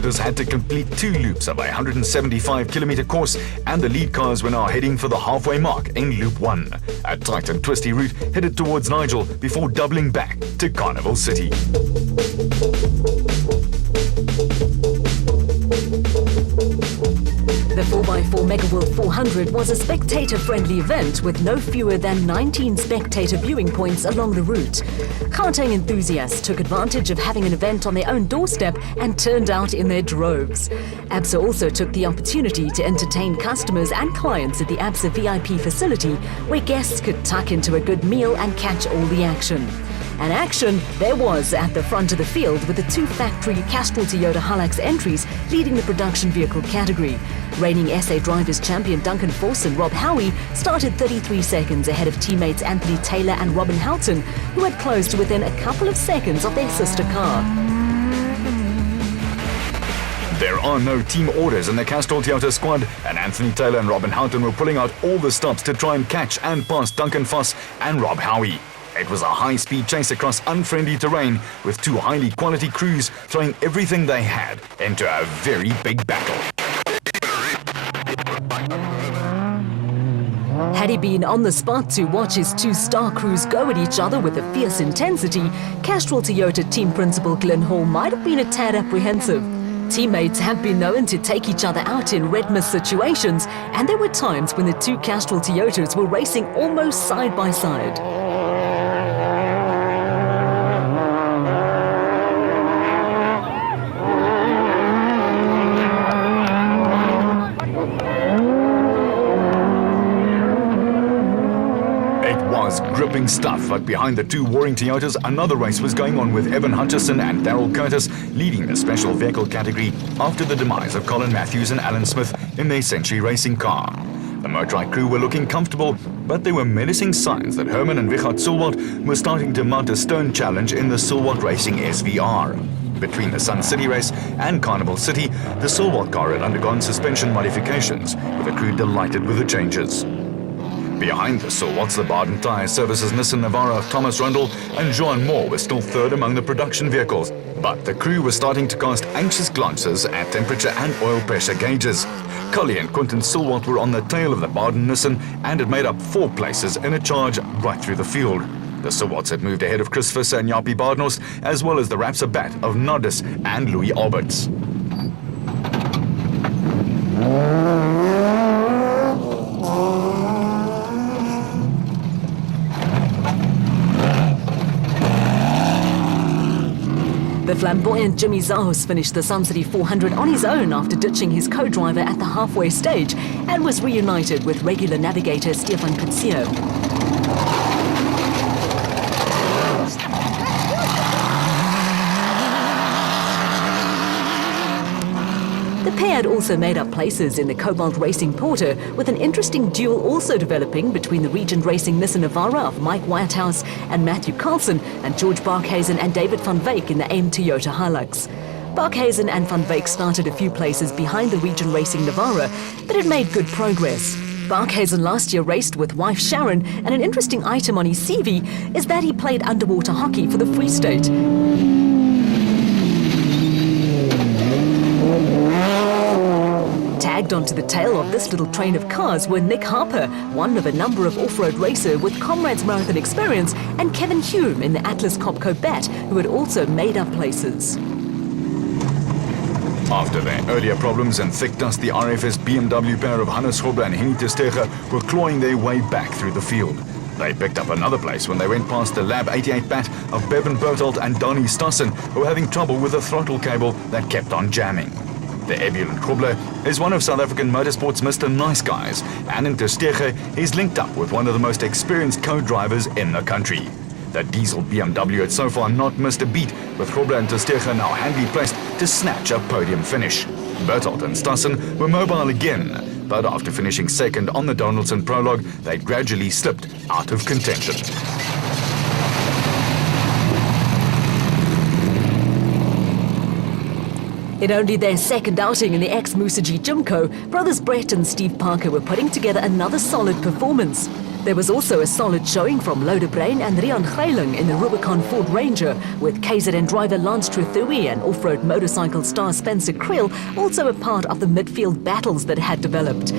competitors had to complete 2 loops of a 175-kilometer course, and the lead cars were now heading for the halfway mark in Loop 1. A tight and twisty route headed towards Nigel before doubling back to Carnival City. The 4x4 MegaWorld 400 was a spectator-friendly event with no fewer than 19 spectator viewing points along the route. Gauteng enthusiasts took advantage of having an event on their own doorstep and turned out in their droves. ABSA also took the opportunity to entertain customers and clients at the ABSA VIP facility, where guests could tuck into a good meal and catch all the action. And action there was at the front of the field, with the 2 factory Castrol Toyota Hilux entries leading the production vehicle category. Reigning SA Drivers Champion Duncan Force and Rob Howie started 33 seconds ahead of teammates Anthony Taylor and Robin Houghton, who had closed to within a couple of seconds of their sister car. There are no team orders in the Castrol Toyota squad, and Anthony Taylor and Robin Houghton were pulling out all the stops to try and catch and pass Duncan Foss and Rob Howie. It was a high-speed chase across unfriendly terrain, with 2 highly quality crews throwing everything they had into a very big battle. Had he been on the spot to watch his 2 star crews go at each other with a fierce intensity, Castrol Toyota team principal Glenn Hall might have been a tad apprehensive. Teammates have been known to take each other out in red mist situations, and there were times when the 2 Castrol Toyotas were racing almost side by side. Gripping stuff, but behind the 2 warring Toyotas, another race was going on, with Evan Hutchison and Darryl Curtis leading the special vehicle category after the demise of Colin Matthews and Alan Smith in their Century Racing car. The motorized crew were looking comfortable, but there were menacing signs that Herman and Richard Sulwat were starting to mount a stone challenge in the Sulwat Racing SVR. Between the Sun City race and Carnival City, the Sulwat car had undergone suspension modifications, with the crew delighted with the changes. Behind the Sulwats, the Baden Tyre Services Nissan Navara of Thomas Rundle and Joan Moore were still third among the production vehicles, but the crew was starting to cast anxious glances at temperature and oil pressure gauges. Cully and Quinton Sulwat were on the tail of the Baden Nissan and had made up 4 places in a charge right through the field. The Sulwats had moved ahead of Chris Visser and Jaapie Badenhorst, as well as the Rapsa Bat of Nardis and Louis Alberts. The flamboyant Jimmy Zahos finished the Sun City 400 on his own after ditching his co-driver at the halfway stage, and was reunited with regular navigator Stefan Pizzio. The pair had also made up places in the Cobalt Racing Porter, with an interesting duel also developing between the Regent Racing Nissan Navara of Mike Whitehouse and Matthew Carlson, and George Barkhuizen and David van Wyk in the AIM Toyota Hilux. Barkhuizen and van Wyk started a few places behind the Regent Racing Navara, but had made good progress. Barkhuizen last year raced with wife Sharon, and an interesting item on his CV is that he played underwater hockey for the Free State. Tagged onto the tail of this little train of cars were Nick Harper, one of a number of off-road racer with Comrades Marathon experience, and Kevin Hume in the Atlas Copco Bat, who had also made up places. After their earlier problems and thick dust, the RFS BMW pair of Hannes Grobler and Henny Terstegen were clawing their way back through the field. They picked up another place when they went past the Lab 88 Bat of Bevan Bertolt and Donnie Stassen, who were having trouble with the throttle cable that kept on jamming. The ebullient Grobler is one of South African motorsport's Mr. Nice Guys, and in Terstegen is linked up with one of the most experienced co-drivers in the country. The diesel BMW had so far not missed a beat, with Grobler and Terstegen now handily placed to snatch a podium finish. Bertolt and Stassen were mobile again, but after finishing second on the Donaldson prologue, they gradually slipped out of contention. In only their second outing in the ex-Musaji Gymco, brothers Brett and Steve Parker were putting together another solid performance. There was also a solid showing from Lodebrain and Rian Greiling in the Rubicon Ford Ranger, with KZN driver Lance Truthui and off-road motorcycle star Spencer Creel also a part of the midfield battles that had developed.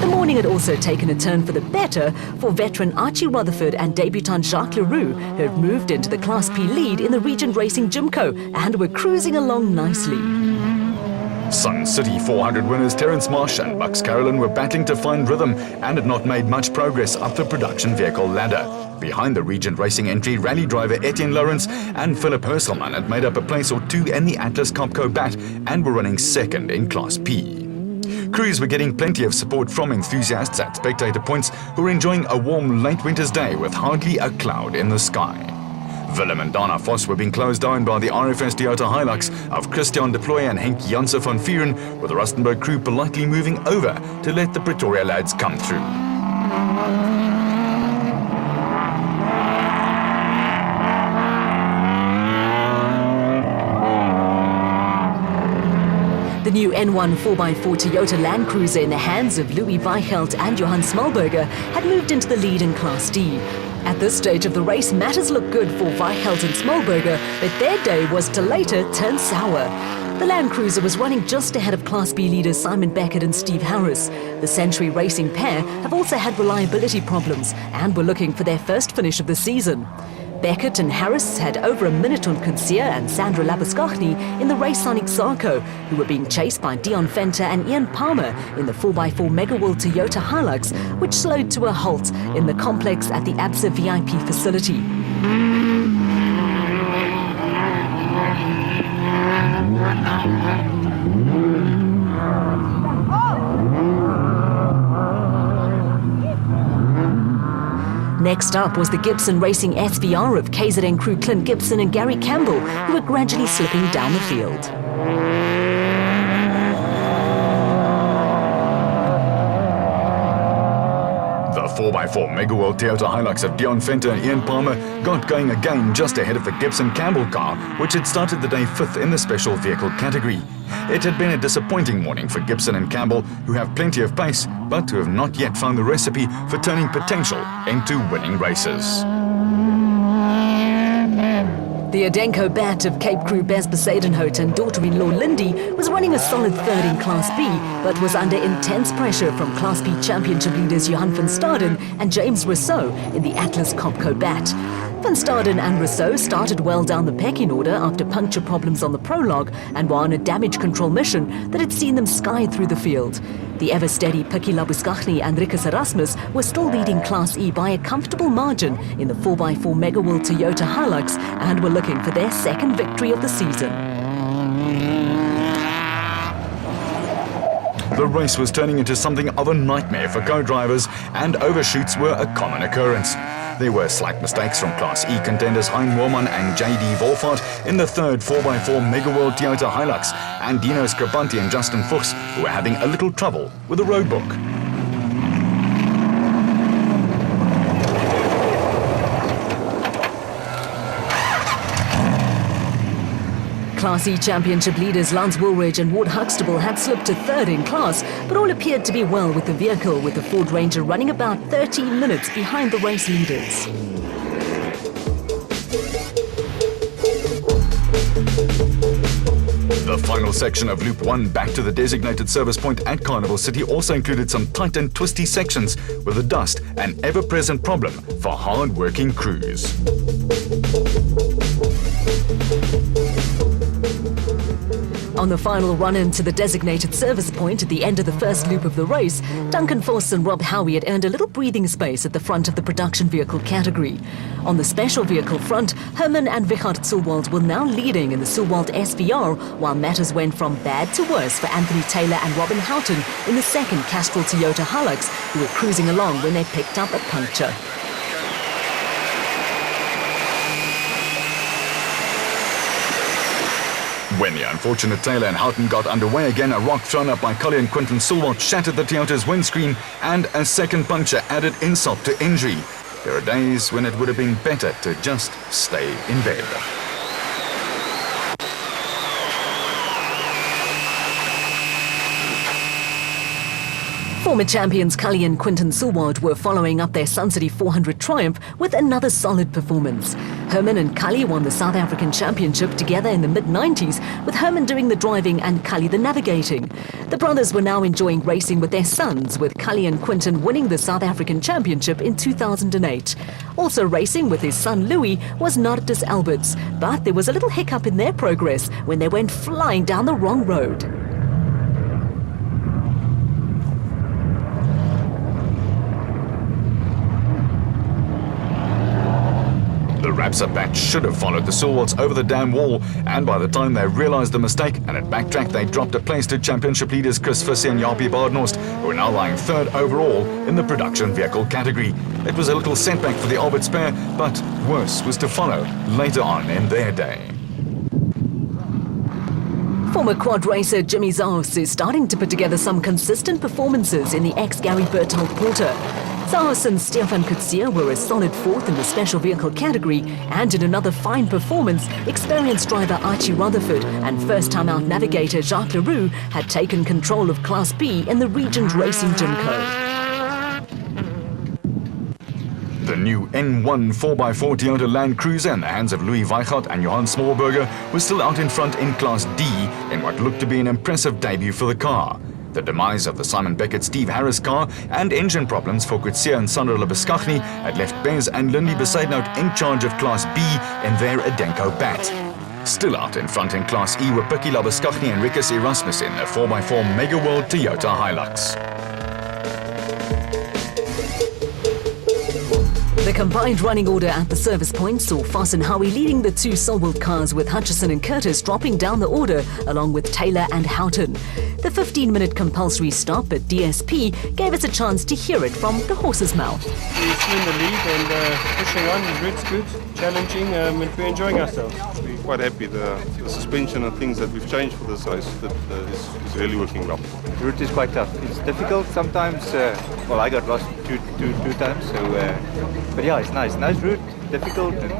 The morning had also taken a turn for the better for veteran Archie Rutherford and debutant Jacques Leroux, who had moved into the Class P lead in the Regent Racing Jimco and were cruising along nicely. Sun City 400 winners Terence Marsh and Bucks Carolyn were battling to find rhythm and had not made much progress up the production vehicle ladder. Behind the Regent Racing entry, rally driver Etienne Lawrence and Philip Herselman had made up a place or two in the Atlas Copco Bat and were running second in Class P. Crews were getting plenty of support from enthusiasts at spectator points who were enjoying a warm late winter's day with hardly a cloud in the sky. Willem and Dana Vos were being closed down by the RFS Toyota Hilux of Christian de Plooy and Henk Janse van Vieren, with the Rustenburg crew politely moving over to let the Pretoria lads come through. The new N1 4x4 Toyota Land Cruiser in the hands of Louis Weichelt and Johan Smallberger had moved into the lead in Class D. At this stage of the race, matters looked good for Weichelt and Smallberger, but their day was to later turn sour. The Land Cruiser was running just ahead of Class B leaders Simon Beckett and Steve Harris. The Century Racing pair have also had reliability problems and were looking for their first finish of the season. Beckett and Harris had over a minute on Kunsia and Sandra Labuschagne in the Racesonic Zarco, who were being chased by Dion Venter and Ian Palmer in the 4x4 Megaworld Toyota Hilux, which slowed to a halt in the complex at the ABSA VIP facility. Next up was the Gibson Racing SVR of KZN crew Clint Gibson and Gary Campbell, who were gradually slipping down the field. The 4x4 Megaworld Toyota Hilux of Dion Venter and Ian Palmer got going again just ahead of the Gibson Campbell car, which had started the day fifth in the special vehicle category. It had been a disappointing morning for Gibson and Campbell, who have plenty of pace, but who have not yet found the recipe for turning potential into winning races. The Adenco Bat of Cape crew Bas Besadenhout and daughter-in-law Lindy was running a solid third in Class B, but was under intense pressure from Class B championship leaders Johan van Staden and James Rousseau in the Atlas Copco Bat. Van Staden and Rousseau started well down the pecking order after puncture problems on the prologue and were on a damage control mission that had seen them sky through the field. The ever-steady Pikkie Labuschagne and Rikus Erasmus were still leading Class E by a comfortable margin in the 4x4 Megaworld Toyota Hilux and were looking for their second victory of the season. The race was turning into something of a nightmare for co-drivers, and overshoots were a common occurrence. There were slight mistakes from Class E contenders Hein Moorman and J.D. Wolfart in the third 4x4 Megaworld Toyota Hilux, and Dino Scripanti and Justin Fuchs, who were having a little trouble with the roadbook. Class E championship leaders Lance Woolridge and Ward Huxtable had slipped to third in class, but all appeared to be well with the vehicle, with the Ford Ranger running about 13 minutes behind the race leaders. The final section of Loop 1 back to the designated service point at Carnival City also included some tight and twisty sections, with the dust an ever-present problem for hard-working crews. On the final run-in to the designated service point at the end of the first loop of the race, Duncan Voss and Rob Howie had earned a little breathing space at the front of the production vehicle category. On the special vehicle front, Herman and Richard Sulwald were now leading in the Sulwald SVR, while matters went from bad to worse for Anthony Taylor and Robin Houghton in the second Castrol Toyota Hilux, who were cruising along when they picked up a puncture. When the unfortunate Taylor and Houghton got underway again, a rock thrown up by Collier and Quinton Sulwald shattered the Toyota's windscreen, and a second puncture added insult to injury. There are days when it would have been better to just stay in bed. Former champions Cully and Quinton Sulward were following up their Sun City 400 triumph with another solid performance. Herman and Cully won the South African Championship together in the mid-90s, with Herman doing the driving and Cully the navigating. The brothers were now enjoying racing with their sons, with Cully and Quinton winning the South African Championship in 2008. Also racing with his son Louis was Nardus Alberts, but there was a little hiccup in their progress when they went flying down the wrong road. The Rapsa batch should have followed the Sulwards over the dam wall, and by the time they realised the mistake and had backtracked, they dropped a place to championship leaders Chris Vissy and Japie Baardnost, who are now lying third overall in the production vehicle category. It was a little setback for the Alberts pair, but worse was to follow later on in their day. Former quad racer Jimmy Zaos is starting to put together some consistent performances in the ex-Gary Berthold Porter. Zaos and Stefan Kutsia were a solid fourth in the special vehicle category, and in another fine performance, experienced driver Archie Rutherford and first-time out navigator Jacques Leroux had taken control of Class B in the Regent Racing Gymco. The new N1 4x4 Toyota Land Cruiser in the hands of Louis Weichert and Johan Smallberger was still out in front in Class D in what looked to be an impressive debut for the car. The demise of the Simon Beckett-Steve Harris car and engine problems for Kutsia and Sandra Lebeschagny had left Bez and Lindy Besaidnout in charge of Class B in their Adenko bat. Still out in front in Class E were Pikkie Labeschagny and Rikus Erasmus in their 4x4 Mega World Toyota Hilux. The combined running order at the service point saw Foss and Howie leading the two Solwald cars, with Hutchison and Curtis dropping down the order along with Taylor and Houghton. The 15-minute compulsory stop at DSP gave us a chance to hear it from the horse's mouth. We're still in the lead and pushing on. The route's good, challenging, and we're enjoying ourselves. We're quite happy. The suspension and things that we've changed for this race is really working well. The route is quite tough. It's difficult sometimes. Well, I got lost two times. So, but yeah, it's nice. Nice route, difficult and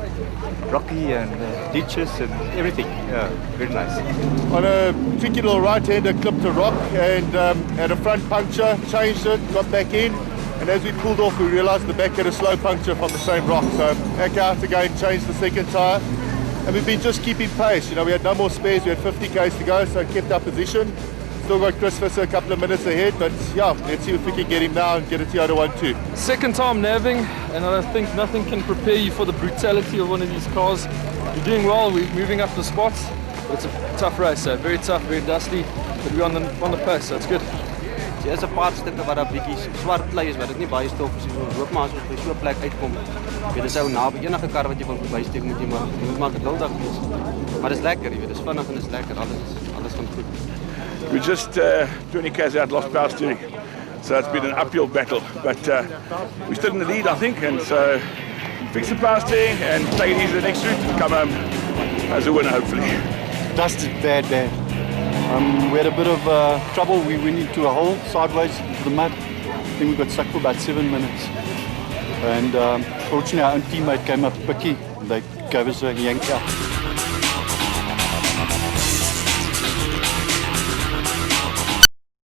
rocky and ditches and everything. Yeah, very nice. On a tricky little right-hander, clipped a rock and had a front puncture, changed it, got back in, and as we pulled off we realised the back had a slow puncture from the same rock, so back out again, changed the second tyre, and we've been just keeping pace. You know, we had no more spares, we had 50 k's to go, so kept our position. Still got Chris Visser a couple of minutes ahead, but yeah, let's see if we can get him now and get a Toyota 1-2. Second time navving, and I think nothing can prepare you for the brutality of one of these cars. We're doing well, we're moving up the spots. It's a tough race, so very tough, very dusty, but we're on the pace, so it's good. Dit is 'n paar stukke wat daar bietjie swart klei is, wat dit nie baie stof is nie. Ons hoop maar as ons by so 'n plek uitkom. Dit is ou naby enige kar wat jy wil verbysteek, moet jy maar geduldig wees. Maar dit is lekker, jy weet, dit is vinnig en dit is lekker. Alles gaan goed. We just 20 k's out, lost power steering, so it's been an uphill battle, but we're still in the lead, I think, and so fix the power steering and take it easy the next route and come home as a winner, hopefully. Dusted bad. We had a bit of trouble. We went into a hole sideways into the mud. I think we got stuck for about 7 minutes. And fortunately our own teammate came up, Pikkie, and they gave us a yank out.